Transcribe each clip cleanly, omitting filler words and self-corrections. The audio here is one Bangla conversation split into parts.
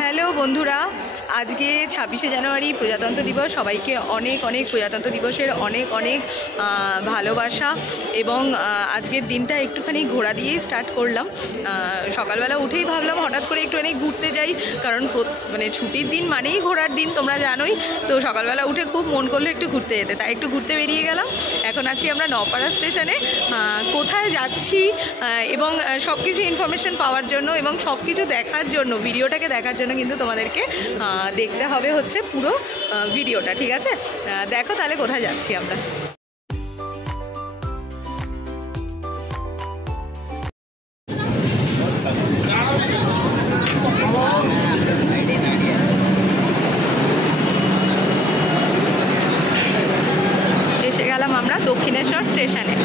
হ্যালো বন্ধুরা, আজকে 26শে জানুয়ারি প্রজাতন্ত্র দিবস। সবাইকে অনেক অনেক প্রজাতন্ত্র দিবসের অনেক অনেক ভালোবাসা। এবং আজকের দিনটা একটুখানি ঘোরা দিয়েই স্টার্ট করলাম। সকালবেলা উঠেই ভাবলাম হঠাৎ করে একটুখানি ঘুরতে যাই, কারণ মানে ছুটির দিন মানেই ঘোরার দিন, তোমরা জানোই তো। সকালবেলা উঠে খুব মন করলো একটু ঘুরতে যেতে, তাই একটু ঘুরতে বেরিয়ে গেলাম। এখন আছি আমরা নপাড়া স্টেশনে। কোথায় যাচ্ছি এবং সব কিছু ইনফরমেশন পাওয়ার জন্য এবং সব কিছু দেখার জন্য, ভিডিওটাকে দেখার জন্য কিন্তু তোমাদেরকে দেখতে হবে হচ্ছে পুরো ভিডিওটা, ঠিক আছে? দেখো তাহলে কোথায় যাচ্ছি আমরা। এসে গেলাম আমরা দক্ষিণেশ্বর স্টেশনে।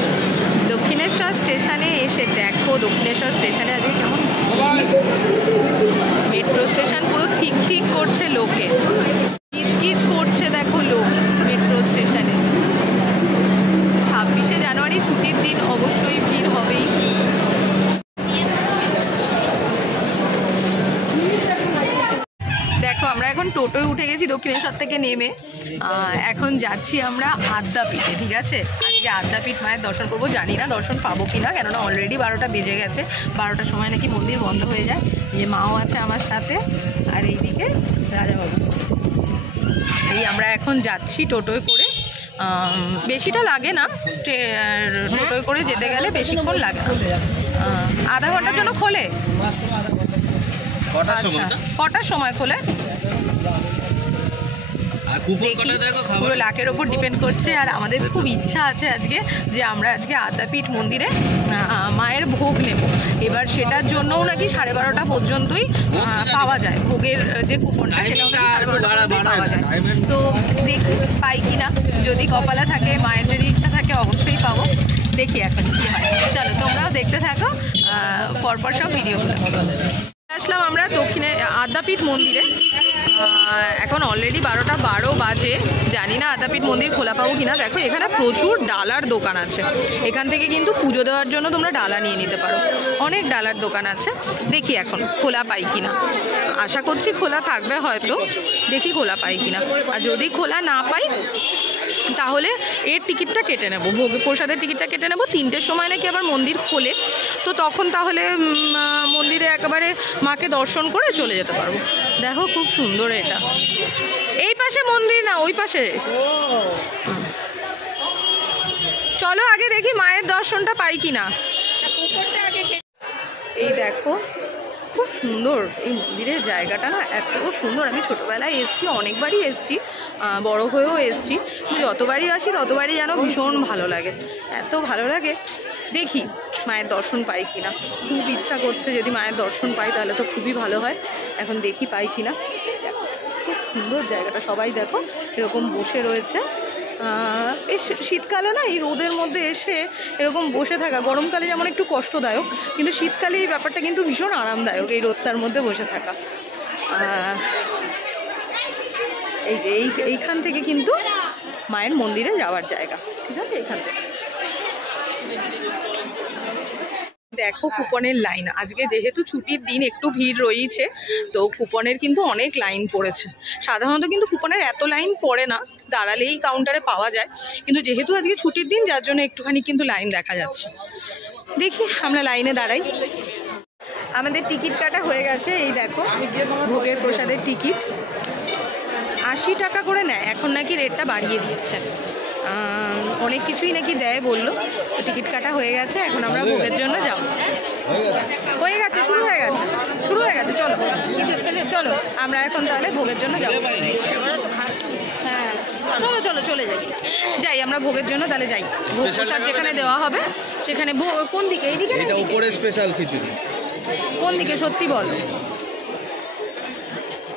দক্ষিণেশ্বর স্টেশনে এসে দেখো, দক্ষিণেশ্বর স্টেশনে আজকে কেমন মেট্রো স্টেশন পুরো ঠিক ঠিক করছে, লোকে কিচকিচ করছে দেখো লোক মেট্রো স্টেশনে। 26শে জানুয়ারি ছুটির দিন, অবশ্যই ভিড় হবেই। দেখো আমরা এখন টোটোয় উঠে গেছি দক্ষিণেশ্বর থেকে নেমে। এখন যাচ্ছি আমরা আদ্যাপীঠে, ঠিক আছে? আজকে আদ্যাপীঠ মায়ের দর্শন করবো। জানি না দর্শন পাবো কি না, কেননা অলরেডি 12টা বেজে গেছে। 12টার সময় নাকি মন্দির বন্ধ হয়ে যায়। এই মাও আছে আমার সাথে, আর এইদিকে রাজাবাবু। এই আমরা এখন যাচ্ছি টোটোয় করে। বেশিটা লাগে না, টোটোয় করে যেতে গেলে বেশিক্ষণ লাগে না। আধা ঘন্টার জন্য খোলে। কটার সময় খোলে? পুরো লাখের ওপর ডিপেন্ড করছে। আর আমাদের খুব ইচ্ছা আছে আজকে যে আমরা আজকে আদ্যাপীঠ মন্দিরে মায়ের ভোগ নেব। এবার সেটার জন্যও নাকি 12:30 পর্যন্তই পাওয়া যায় ভোগের যে কুপনটা, সেটাও 12:30 পাওয়া যায়। তো দেখি পাই কিনা, যদি কপালে থাকে, মায়ের যদি ইচ্ছা থাকে অবশ্যই পাবো। দেখি এখন কি হয়। চলো তোমরাও দেখতে থাকো পরপর সব ভিডিওগুলো। আসলাম আমরা দক্ষিণে আদ্যাপীঠ মন্দিরে। এখন অলরেডি 12:12 বাজে। জানি না আদ্যাপীঠ মন্দির খোলা পাবো কিনা। দেখো এখানে প্রচুর ডালার দোকান আছে। এখান থেকে কিন্তু পুজো দেওয়ার জন্য তোমরা ডালা নিয়ে নিতে পারো। অনেক ডালার দোকান আছে। দেখি এখন খোলা পাই কিনা। আশা করছি খোলা থাকবে হয়তো, দেখি খোলা পাই কিনা। আর যদি খোলা না পাই তাহলে এর টিকিটটা কেটে নেব, ভোগ প্রসাদের টিকিটটা কেটে নেব। 3টের সময় নাকি আবার মন্দির খোলে, তো তখন তাহলে মন্দিরে একেবারে মাকে দর্শন করে চলে যেতে পারবো। দেখো খুব সুন্দর এটা। এই পাশে মন্দির না ওই পাশে। চলো আগে দেখি মায়ের দর্শনটা পাই কিনা। এই দেখো খুব সুন্দর এই মন্দিরের জায়গাটা না, এত সুন্দর। আমি ছোটোবেলায় এসেছি, অনেকবারই এসেছি, বড় হয়েও এসেছি। যতবারই আসি ততবারই যেন ভীষণ ভালো লাগে, এত ভালো লাগে। দেখি মায়ের দর্শন পাই কিনা। খুব ইচ্ছা করছে, যদি মায়ের দর্শন পাই তাহলে তো খুবই ভালো হয়। এখন দেখি পাই কিনা। খুব সুন্দর জায়গাটা, সবাই দেখো এরকম বসে রয়েছে। বেশ শীতকালে না এই রোদের মধ্যে এসে এরকম বসে থাকা, গরমকালে যেমন একটু কষ্টদায়ক, কিন্তু শীতকালে এই ব্যাপারটা কিন্তু ভীষণ আরামদায়ক, এই রোদটার মধ্যে বসে থাকা। এই যে এইখান থেকে কিন্তু মায়ের মন্দিরে যাওয়ার জায়গা, ঠিক আছে? এইখান থেকে দেখো কুপনের লাইন। আজকে যেহেতু ছুটির দিন একটু ভিড় রয়েছে, তো কুপনের কিন্তু অনেক লাইন পড়েছে। সাধারণত কিন্তু কুপনের এত লাইন পড়ে না, দাঁড়ালেই কাউন্টারে পাওয়া যায়। কিন্তু যেহেতু আজকে ছুটির দিন, যার জন্য একটুখানি কিন্তু লাইন দেখা যাচ্ছে। দেখি আমরা লাইনে দাঁড়াই। আমাদের টিকিট কাটা হয়ে গেছে। এই দেখো ভোগের প্রসাদের টিকিট 80 টাকা করে নেয়। এখন নাকি রেটটা বাড়িয়ে দিয়েছে, অনেক কিছুই নাকি দেয় বললো। তো টিকিট কাটা হয়ে গেছে, এখন আমরা ভোগের জন্য যাব। হয়ে গেছে, শুরু হয়ে গেছে। চলো চলো আমরা এখন তাহলে ভোগের জন্য যাবো। হ্যাঁ চলো চলে যাই আমরা ভোগের জন্য তাহলে যাই। ভোগ প্রসাদ যেখানে দেওয়া হবে সেখানে। কোন দিকে? এইদিকে? এটা উপরে স্পেশাল খিচুড়ি। কোন দিকে সত্যি বল?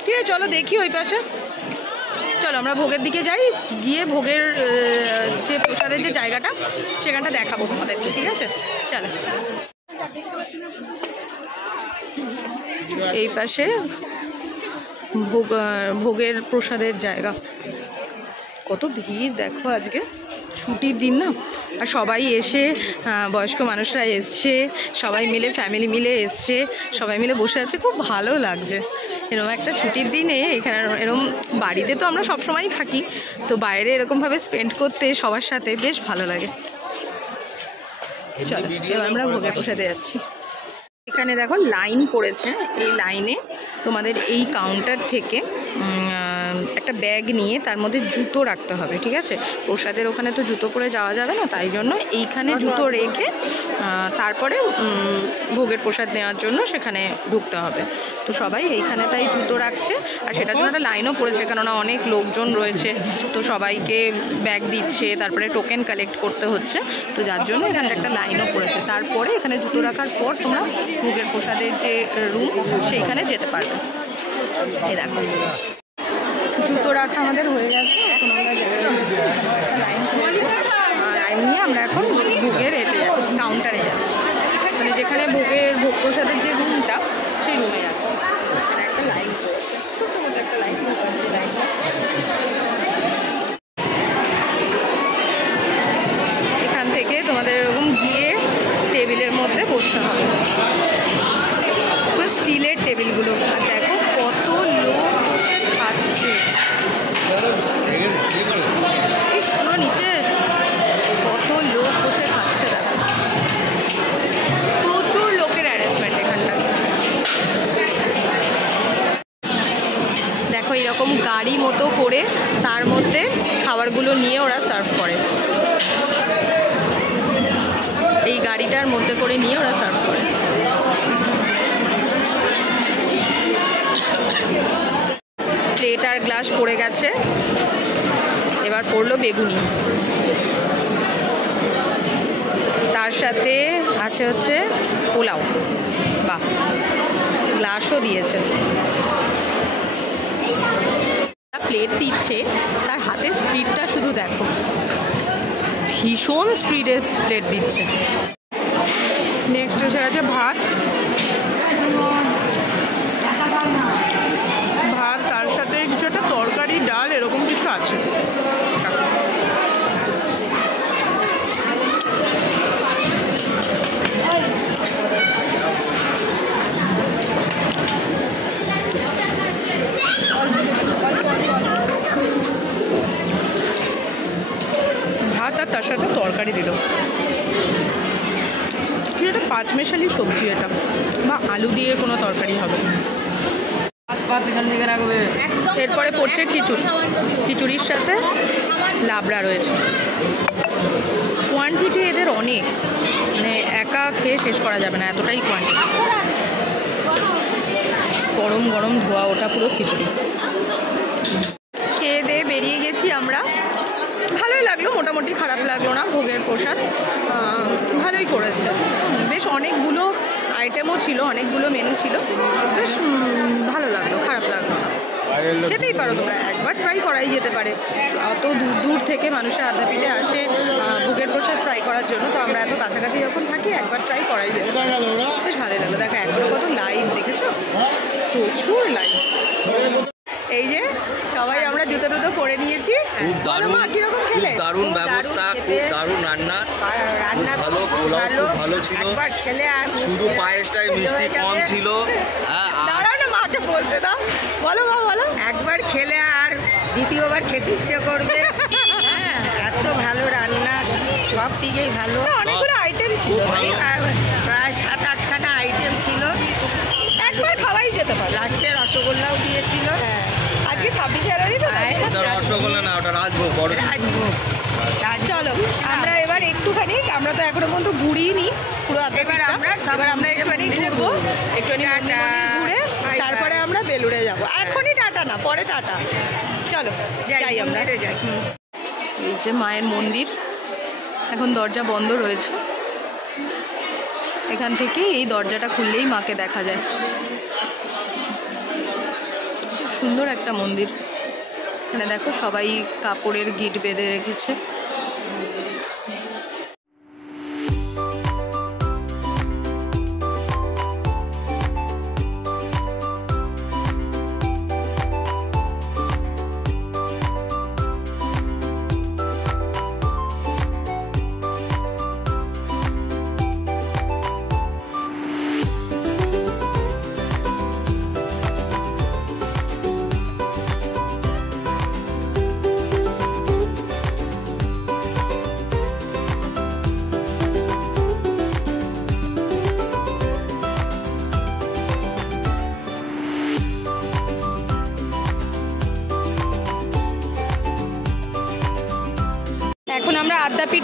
ঠিক আছে চলো দেখি ওই পাশে। চলো আমরা ভোগের দিকে যাই, গিয়ে ভোগের যে প্রসাদের যে জায়গাটা সেখানটা দেখাবো তোমাদেরকে, ঠিক আছে? চলো। এই পাশে ভোগের প্রসাদের জায়গা। কত ভিড় দেখো আজকে, ছুটির দিন না, আর সবাই এসে বয়স্ক মানুষরা এসছে, সবাই মিলে ফ্যামিলি মিলে এসছে, সবাই মিলে বসে আছে, খুব ভালো লাগছে। এরকম একটা ছুটির দিনে এখানে এরকম, বাড়িতে তো আমরা সবসময়ই থাকি, তো বাইরে এরকমভাবে স্পেন্ড করতে সবার সাথে বেশ ভালো লাগে। চলো এবার আমরা ভোগের প্রসাদে যাচ্ছি। এখানে দেখো লাইন পড়েছে, এই লাইনে তোমাদের এই কাউন্টার থেকে একটা ব্যাগ নিয়ে তার মধ্যে জুতো রাখতে হবে, ঠিক আছে? প্রসাদের ওখানে তো জুতো পরে যাওয়া যাবে না, তাই জন্য এইখানে জুতো রেখে তারপরে ভোগের প্রসাদ নেওয়ার জন্য সেখানে ঢুকতে হবে। তো সবাই এইখানে তাই জুতো রাখছে, আর সেটার জন্য একটা লাইনও পড়েছে, কেননা অনেক লোকজন রয়েছে, তো সবাইকে ব্যাগ দিচ্ছে, তারপরে টোকেন কালেক্ট করতে হচ্ছে, তো যার জন্য এখানে একটা লাইনও পড়েছে। তারপরে এখানে জুতো রাখার পর তোমরা ভোগের প্রসাদের যে রুম সেইখানে যেতে পারবে। এই দেখো জুতো রাখা আমাদের হয়ে গেছে, এখন আমরা যাচ্ছি লাইন নিয়ে, আমরা এখন ভোগের এতে যাচ্ছি, কাউন্টারে যাচ্ছি, মানে যেখানে ভোগ প্রসাদের যে রুমটা সেই রুমে যাচ্ছি। একটা লাইন ছোট্ট মতো একটা লাইন, এখান থেকে তোমাদের এরকম গিয়ে টেবিলের মধ্যে বসতে হবে, পুরো স্টিলের টেবিলগুলো। আর দেখো কত লোক বসে খাচ্ছে, পুরো নিচে কত লোক বসে খাচ্ছে, দেখো প্রচুর লোকের অ্যারেঞ্জমেন্ট এখানটা। দেখো এরকম গাড়ি মতো করে তার মধ্যে খাবারগুলো নিয়ে ওরা সার্ভ করে, এই গাড়িটার মধ্যে করে নিয়ে ওরা সার্ভ করে। প্লেট আর গ্লাস পড়ে গেছে, এবার পড়লো বেগুনি, তার সাথে আছে হচ্ছে পোলাও, বাহ গ্লাসও দিয়েছে। প্লেট দিচ্ছে, তার হাতে স্পিডটা শুধু দেখো, ভীষণ স্পিডে প্লেট দিচ্ছে। নেক্সট এসে গেছে ভাত, ভাত তার সাথে কিছু একটা তরকারি ডাল এরকম কিছু আছে। ভাত আর তার সাথে তরকারি দিল, কি একটা পাঁচমেশালি সবজি এটা, বা আলু দিয়ে কোনো তরকারি হবে। এরপরে পড়ছে খিচুড়ি, খিচুড়ির সাথে লাবড়া রয়েছে। কোয়ান্টিটি এদের অনেক, মানে একা খেয়ে শেষ করা যাবে না, এতটাই কোয়ান্টিটি। গরম গরম ধোয়া ওটা পুরো খিচুড়ি। খেয়ে দিয়ে বেরিয়ে গেছি আমরা, ভালোই লাগলো, মোটামুটি খারাপ লাগলো না। ভোগের প্রসাদ ভালোই করেছে, বেশ অনেকগুলো আইটেমও ছিল, অনেকগুলো মেনু ছিল, বেশ ভালো লাগলো, খারাপ লাগলো না। খেতেই পারো তোমরা, একবার ট্রাই করাই যেতে পারে। অত দূর দূর থেকে মানুষের আদ্যাপীঠে আসে ভোগের প্রসাদ ট্রাই করার জন্য, তো আমরা এত কাছাকাছি যখন থাকি একবার ট্রাই করাই যেতে পারে, বেশ ভালোই লাগলো। দেখো এখনো কত লাইন, দেখেছো প্রচুর লাইন। এই যে সবাই আমরা জুতো টুতো পরে নিয়েছি, কিরকম খেলে? দারুণ ব্যবস্থা, খুব দারুণ রান্না, ভালো পোলাও খুব ভালো ছিল, একবার খেলে আর শুধু পায়েসটাই মিষ্টি কম ছিল। দাঁড়াও না, মাকে বলতে দাও, বলো মা বলো। একবার খেলে আর দ্বিতীয়বার খেতে ইচ্ছে করবে, এত ভালো রান্না, সব দিকেই ভালো, অনেকগুলো আইটেম ছিল, প্রায় 7-8খানা আইটেম ছিল, একবার খাওয়াই যেতে পারে। লাস্টে রসগোল্লাও দিয়েছিল। আজকে 26 জানুয়ারি তো, রসগোল্লা না, ওটা রাজভোগ, বড় রাজভোগ। চলো আমরা এবার একটুখানি, আমরা তো এখনো পর্যন্ত ঘুরিনি পুরো, এবার আমরা একটুখানি ঘুরবো, একটুখানি ঘুরে তারপরে আমরা বেলুড়ে যাবো। এখনই টাটা না, পরে টাটা, চলো যাই আমরা। যাই। এই যে মায়ের মন্দির, এখন দরজা বন্ধ রয়েছে, এখান থেকে এই দরজাটা খুললেই মাকে দেখা যায়। সুন্দর একটা মন্দির, এখানে দেখো সবাই কাপড়ের গিট বেঁধে রেখেছে।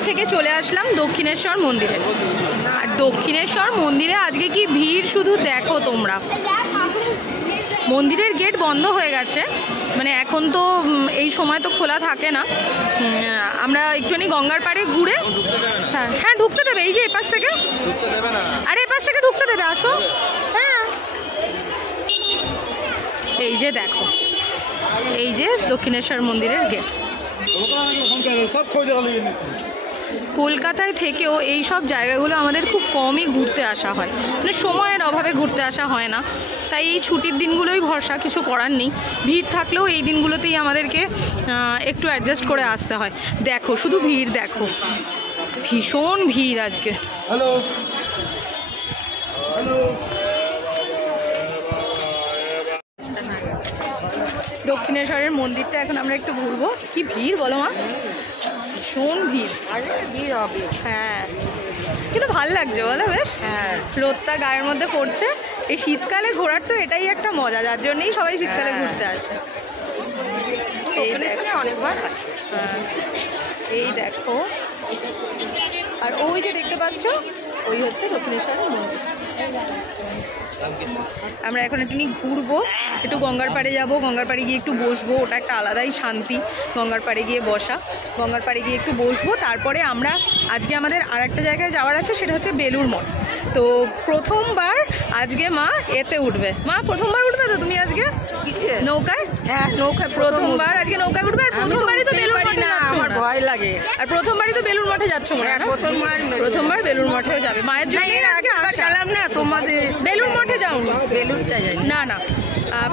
থেকে চলে আসলাম দক্ষিণেশ্বর মন্দিরে। আর দক্ষিণেশ্বর মন্দিরে আজকে কি ভিড় শুধু দেখো তোমরা। মন্দিরের গেট বন্ধ হয়ে গেছে, মানে এখন তো এই সময় তো খোলা থাকে না। আমরা একটুখানি গঙ্গার পাড়ে ঘুরে, হ্যাঁ ঢুকতে দেবে, এই যে এপাশ থেকে, আরে এপাশ থেকে ঢুকতে দেবে, আসো। হ্যাঁ এই যে দেখো, এই যে দক্ষিণেশ্বর মন্দিরের গেট। কলকাতায় থেকেও এই সব জায়গাগুলো আমাদের খুব কমই ঘুরতে আসা হয়, মানে সময়ের অভাবে ঘুরতে আসা হয় না। তাই এই ছুটির দিনগুলোই ভরসা, কিছু করার নেই। ভিড় থাকলেও এই দিনগুলোতেই আমাদেরকে একটু অ্যাডজাস্ট করে আসতে হয়। দেখো শুধু ভিড় দেখো, ভীষণ ভিড় আজকে। হ্যালো দক্ষিণেশ্বরের মন্দিরটা এখন আমরা একটু ঘুরবো। কি ভিড় বলো মা, ভীষণ ভিড়। ভিড় হবে, হ্যাঁ কিন্তু ভাল লাগছে বলো, বেশ। হ্যাঁ রোদটা গায়ের মধ্যে পড়ছে। এই শীতকালে ঘোরার তো এটাই একটা মজা, যার জন্যই সবাই শীতকালে ঘুরতে আসে। অনেকবার আসে। এই দেখো, আর ওই যে দেখতে পাচ্ছ, ওই হচ্ছে দক্ষিণেশ্বরের মন্দির। আমরা এখন একটু ঘুরবো, একটু গঙ্গার পাড়ে যাবো, গঙ্গার পাড়ে গিয়ে একটু বসবো। ওটা একটা আলাদাই শান্তি, গঙ্গার পাড়ে গিয়ে বসা। গঙ্গার পাড়ে গিয়ে একটু বসবো, তারপরে আমরা আজকে আমাদের আর একটা জায়গায় যাওয়ার আছে, সেটা হচ্ছে বেলুড় মঠ। তো প্রথমবার আজকে মা এতে উঠবে। মা প্রথমবার উঠবে তো তুমি আজকে নৌকায়? হ্যাঁ নৌকায় প্রথমবার আজকে নৌকায় উঠবে। আর প্রথমবারই তো বেলুড় মঠে যাচ্ছ, আমার ভয় লাগে। আর প্রথমবারই তো বেলুড় মঠে যাচ্ছ মনে হয় না? প্রথমবার বেলুড় মঠেও যাবে মায়ের জন্য। গেলাম না তোমাদের, বেলুড় মঠে যাওনি? বেলুড়টা যাই না না,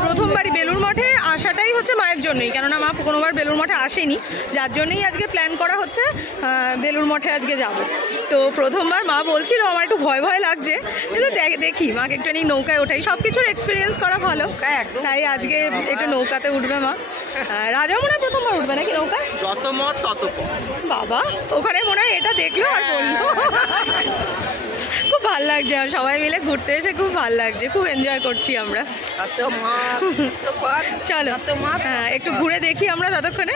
প্রথমবারই বেলুড় মঠে আসাটাই হচ্ছে মায়ের জন্যই, কেননা মা কোনোবার বেলুড় মঠে আসেনি, যার জন্যই আজকে প্ল্যান করা হচ্ছে বেলুড় মঠে আজকে যাব। তো প্রথমবার মা বলছিল আমার একটু ভয় ভয় লাগছে, কিন্তু দেখি মাকে একটু নৌকায় ওঠাই, সব কিছুর এক্সপিরিয়েন্স করা ভালো। তাই আজকে একটু নৌকাতে উঠবে মা। রাজা মনে হয় প্রথমবার উঠবে নাকি নৌকায়? যত মত তত বাবা, ওখানে মনে হয় এটা দেখলো আর বললো। খুব ভাল লাগছে, আর সবাই মিলে ঘুরতে এসে খুব ভাল লাগছে, খুব এনজয় করছি আমরা। চলো হ্যাঁ একটু ঘুরে দেখি আমরা ততক্ষণে।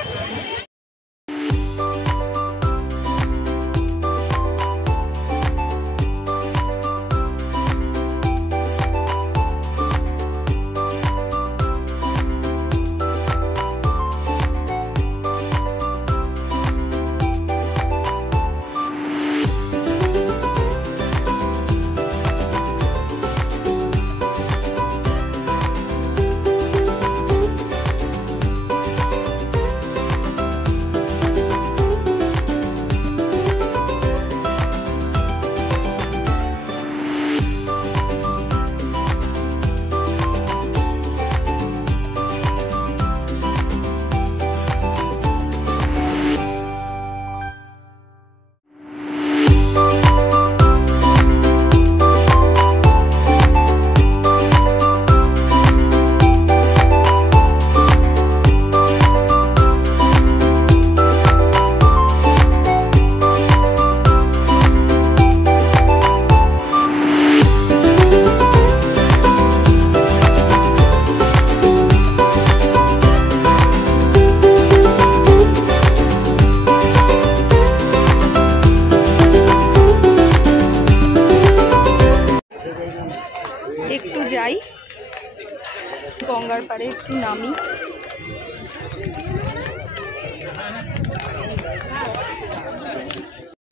একটু যাই গঙ্গার পাড়ে, একটু নামি।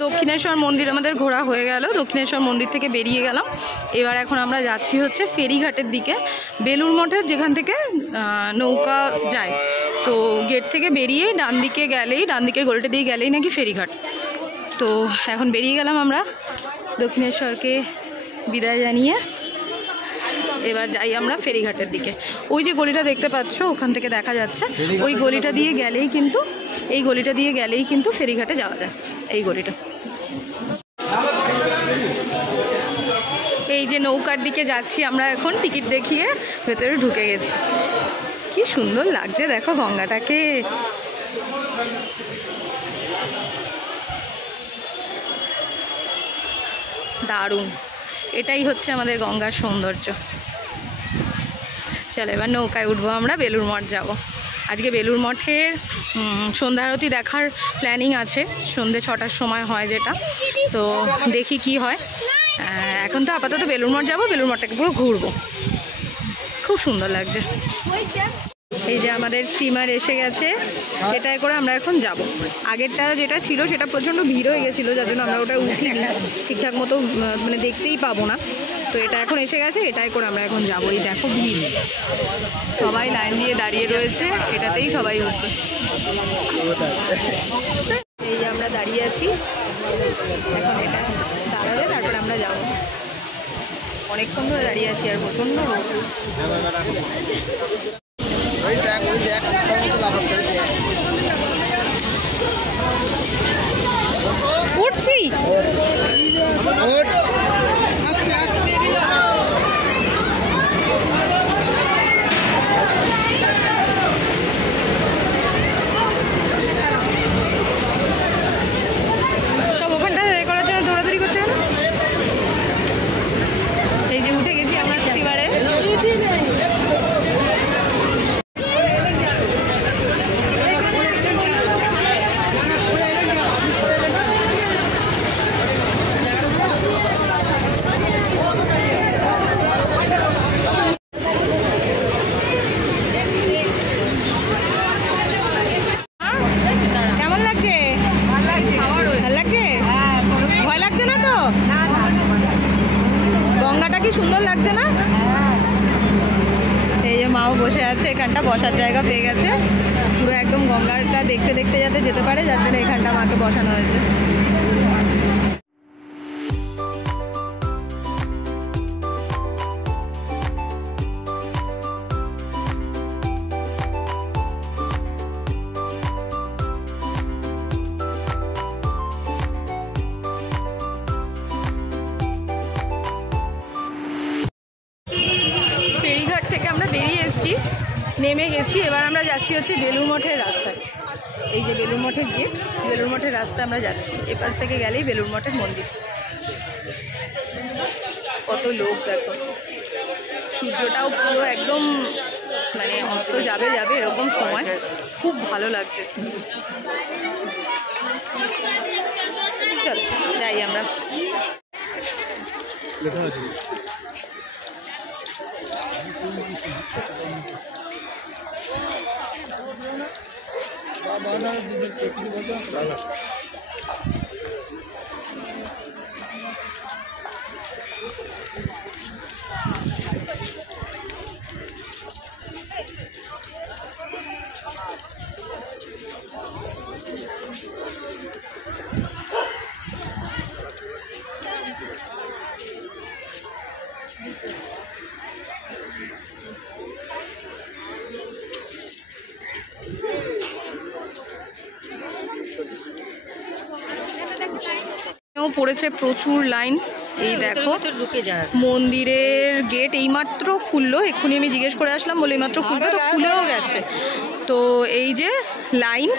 দক্ষিণেশ্বর মন্দির আমাদের ঘোরা হয়ে গেল, দক্ষিণেশ্বর মন্দির থেকে বেরিয়ে গেলাম। এবার এখন আমরা যাচ্ছি হচ্ছে ফেরিঘাটের দিকে, বেলুড় মঠের যেখান থেকে নৌকা যায়। তো গেট থেকে বেরিয়ে ডান দিকে গেলেই, ডান দিকের গলিটা দিয়ে গেলেই নাকি ফেরিঘাট। তো এখন বেরিয়ে গেলাম আমরা দক্ষিণেশ্বরকে বিদায় জানিয়ে। এবার যাই আমরা ফেরিঘাটের দিকে। ওই যে গলিটা দেখতে পাচ্ছ ওখান থেকে দেখা যাচ্ছে, ওই গলিটা দিয়ে গেলেই কিন্তু, এই গলিটা দিয়ে গেলেই কিন্তু ফেরিঘাটে যাওয়া যায়। এই গলিটা, এই যে নৌকার দিকে যাচ্ছি আমরা এখন, টিকিট দেখিয়ে ভেতরে ঢুকে গেছি। কি সুন্দর লাগছে দেখো গঙ্গাটাকে। দারুণ, এটাই হচ্ছে আমাদের গঙ্গার সৌন্দর্য। চলো এবার নৌকায় উঠবো, আমরা বেলুড় মঠ যাব। আজকে বেলুড় মঠের সন্ধ্যা আরতি দেখার প্ল্যানিং আছে, সন্ধ্যে 6টার সময় হয় যেটা, তো দেখি কি হয়। এখন তো আপাতত বেলুড় মঠ যাবো, বেলুড় মঠটাকে পুরো ঘুরবো, খুব সুন্দর লাগছে। এই যে আমাদের স্টিমার এসে গেছে, এটাই করে আমরা এখন যাব। আগেরটা যেটা ছিল সেটা প্রচণ্ড ভিড় হয়ে গেছিলো, যার জন্য আমরা ওটা উঠিনি, ঠিকঠাক মতো মানে দেখতেই পাবো না। তো এটা এখন এসে গেছে, এটাই করে আমরা এখন যাবো। এই দেখো ভিড়, সবাই লাইন দিয়ে দাঁড়িয়ে রয়েছে, এটাতেই সবাই উঠবে। এই যে আমরা দাঁড়িয়ে আছি, এখন এটা দাঁড়াবে, তারপরে আমরা যাব। অনেকক্ষণ ধরে দাঁড়িয়ে আছি আর প্রচণ্ড রোদ। উঠছি সব ওখানটা করার জন্য দৌড়াদৌড়ি করছে না। এই যে উঠে গেছি আমরা স্টিমারে। গঙ্গাটা কি সুন্দর লাগছে না? এই যে মাও বসে আছে, এখানটা বসার জায়গা পেয়ে গেছে পুরো একদম, গঙ্গাটা দেখতে দেখতে যাতে যেতে পারে, যার জন্য এখানটা মাকে বসানো হয়েছে। নেমে গেছি, এবার আমরা যাচ্ছি হচ্ছে বেলুড় মঠের রাস্তায়। এই যে বেলুড় মঠের গেট, বেলুড় মঠের রাস্তায় আমরা যাচ্ছি। এপাশ থেকে গেলেই বেলুড় মঠের মন্দির। কত লোক দেখো, সূর্যটাও পুরো একদম মানে অস্ত যাবে যাবে এরকম সময়, খুব ভালো লাগছে। চলো যাই আমরা। পড়েছে প্রচুর লাইন। এই দেখো মন্দিরের গেট এইমাত্র খুললো, এক্ষুনি আমি জিজ্ঞেস করে আসলাম, বলে এইমাত্র খুলবে, তো খুলেও গেছে। তো এই যে লাইন,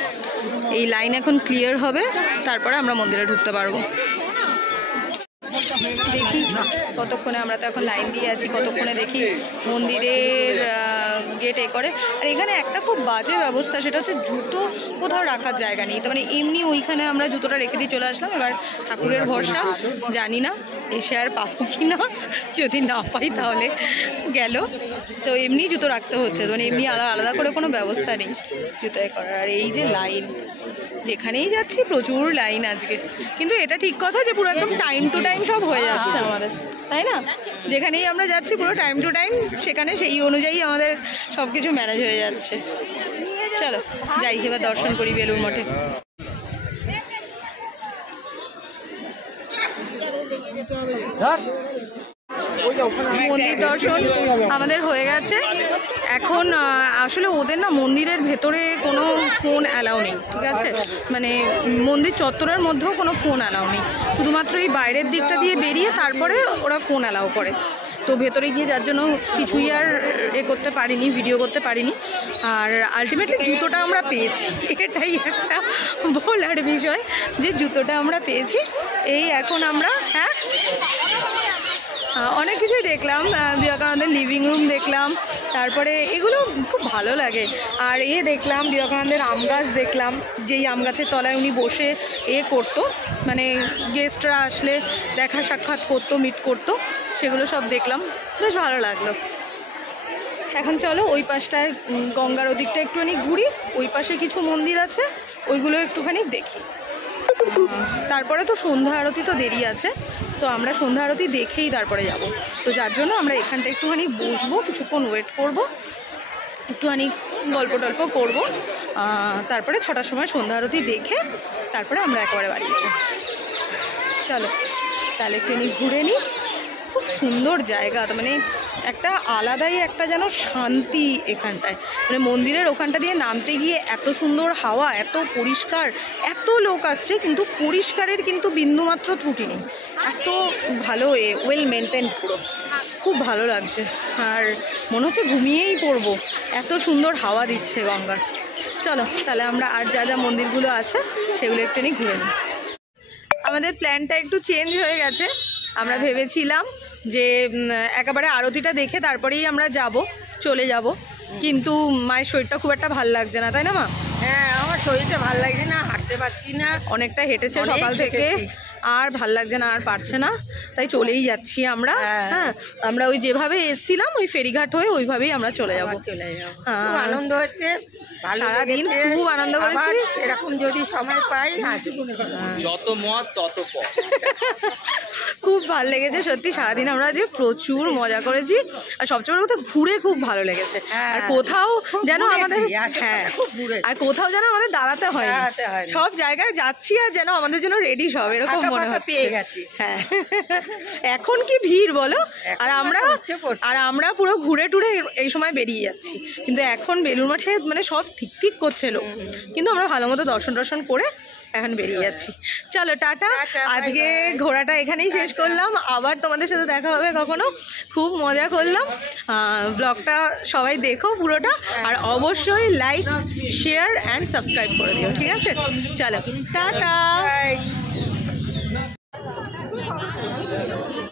এই লাইন এখন ক্লিয়ার হবে, তারপরে আমরা মন্দিরে ঢুকতে পারবো। দেখি কতক্ষণে, আমরা তো এখন লাইন দিয়ে আছি, কতক্ষণে দেখি মন্দিরের গেট এ করে। আর এখানে একটা খুব বাজে ব্যবস্থা, সেটা হচ্ছে জুতো কোথাও রাখার জায়গা নেই। তার মানে এমনি ওইখানে আমরা জুতোটা রেখে দিয়ে চলে আসলাম। এবার ঠাকুরের ভরসা, জানি না এসে আর পাবো কি না, যদি না পাই তাহলে গেল। তো এমনি জুতো রাখতে হচ্ছে, মানে এমনি আলাদা করে কোনো ব্যবস্থা নেই জুতোয় করার। আর এই যে লাইন, যেখানেই যাচ্ছি প্রচুর লাইন আজকে। কিন্তু এটা ঠিক কথা যে পুরো একদম টাইম টু টাইম সব হয়ে যাচ্ছে আমাদের, তাই না? যেখানেই আমরা যাচ্ছি পুরো টাইম টু টাইম, সেখানে সেই অনুযায়ী আমাদের সব কিছু ম্যানেজ হয়ে যাচ্ছে। চলো যাই, এবার দর্শন করি বেলুড় মঠে। মন্দির দর্শন আমাদের হয়ে গেছে। এখন আসলে ওদের না মন্দিরের ভেতরে কোনো ফোন অ্যালাউ নেই, ঠিক আছে? মানে মন্দির চত্বরের মধ্যেও কোনো ফোন অ্যালাউ নেই, শুধুমাত্র এই বাইরের দিকটা দিয়ে বেরিয়ে তারপরে ওরা ফোন অ্যালাউ করে। তো ভেতরে গিয়ে যার জন্য কিছুই আর করতে পারিনি, ভিডিও করতে পারিনি। আর আলটিমেটলি জুতোটা আমরা পেয়েছি, এটাই একটা বলার বিষয় যে জুতোটা আমরা পেয়েছি। এই এখন আমরা অনেক কিছুই দেখলাম, বিবেকানন্দের লিভিং রুম দেখলাম, তারপরে এগুলো খুব ভালো লাগে। আর দেখলাম বিবেকানন্দের আম গাছ দেখলাম, যেই আম গাছের তলায় উনি বসে করতো, মানে গেস্টরা আসলে দেখা সাক্ষাৎ করতো, মিট করতো, সেগুলো সব দেখলাম, বেশ ভালো লাগলো। এখন চলো ওই পাশটায় গঙ্গার ওদিকটা একটুখানি ঘুরি, ওই পাশে কিছু মন্দির আছে ওইগুলো একটুখানি দেখি। তারপরে তো সন্ধ্যা আরতি তো দেরি আছে, তো আমরা সন্ধ্যা আরতি দেখেই তারপরে যাব। তো যার জন্য আমরা এখানটা একটুখানি বসবো, কিছুক্ষণ ওয়েট করব, একটুখানি গল্প টল্প করবো, তারপরে 6টার সময় সন্ধ্যা আরতি দেখে তারপরে আমরা একেবারে বাড়ি যাবো। চলো তাহলে একটুখানি ঘুরে নিই। খুব সুন্দর জায়গা, মানে একটা আলাদাই একটা যেন শান্তি এখানটায়, মানে মন্দিরের ওখানটা দিয়ে নামতে গিয়ে এত সুন্দর হাওয়া, এত পরিষ্কার, এত লোক আসছে কিন্তু পরিষ্কারের কিন্তু বিন্দুমাত্র ত্রুটি নেই, এত ভালো ওয়েল মেনটেন, পুরো খুব ভালো লাগছে। আর মনে হচ্ছে ঘুমিয়েই পড়বো, এত সুন্দর হাওয়া দিচ্ছে গঙ্গার। চলো তাহলে আমরা আর যা যা মন্দিরগুলো আছে সেগুলো একটুখানি ঘুরে নিই। আমাদের প্ল্যানটা একটু চেঞ্জ হয়ে গেছে, আমরা ভেবেছিলাম যে একেবারে আরতিটা দেখে তারপরেই আমরা চলে যাব, কিন্তু মায়ের শরীরটা খুব একটা ভালো লাগছে না, তাই না মা? হ্যাঁ, আমার শরীরটা ভালো লাগছে না, হাঁটতে পারছি না, অনেকটা হেঁটেছে সকাল থেকে, আর ভাল লাগছে না, আর পারছে না, তাই চলেই যাচ্ছি আমরা। হ্যাঁ, আমরা ওই যেভাবে এসছিলাম ওই ফেরিঘাট হয়ে ওইভাবেই আমরা চলে যাব। খুব আনন্দ হচ্ছে, সারাদিন খুব আনন্দ করেছি। এরকম যদি সময় পাই আসবো, যত মত তত পথ। খুব ভালো লেগেছে সত্যি, সারাদিন আমরা যে প্রচুর মজা করেছি, আর সবচেয়ে বড় কথা ঘুরে খুব ভালো লেগেছে। আর কোথাও যেন আমাদের আর কোথাও যেন আমাদের দাঁড়াতে হয়, সব জায়গায় যাচ্ছি আর যেন আমাদের জন্য রেডি সব, এরকম মনে হচ্ছে। পেয়ে গেছি। হ্যাঁ, এখন কি ভিড় বলো, আর আমরা পুরো ঘুরে টুরে এই সময় বেরিয়ে যাচ্ছি, কিন্তু এখন বেলুড় মাঠে মানে সব ঠিক করছে লোক, কিন্তু আমরা ভালো মতো দর্শন করে এখন বেরিয়ে যাচ্ছি। চলো টাটা, আজকে ঘোরাটা এখানেই শেষ করলাম, আবার তোমাদের সাথে দেখা হবে কখনো। খুব মজা করলাম, ব্লগটা সবাই দেখো পুরোটা, আর অবশ্যই লাইক, শেয়ার অ্যান্ড সাবস্ক্রাইব করে দিও, ঠিক আছে? চলো টাটা।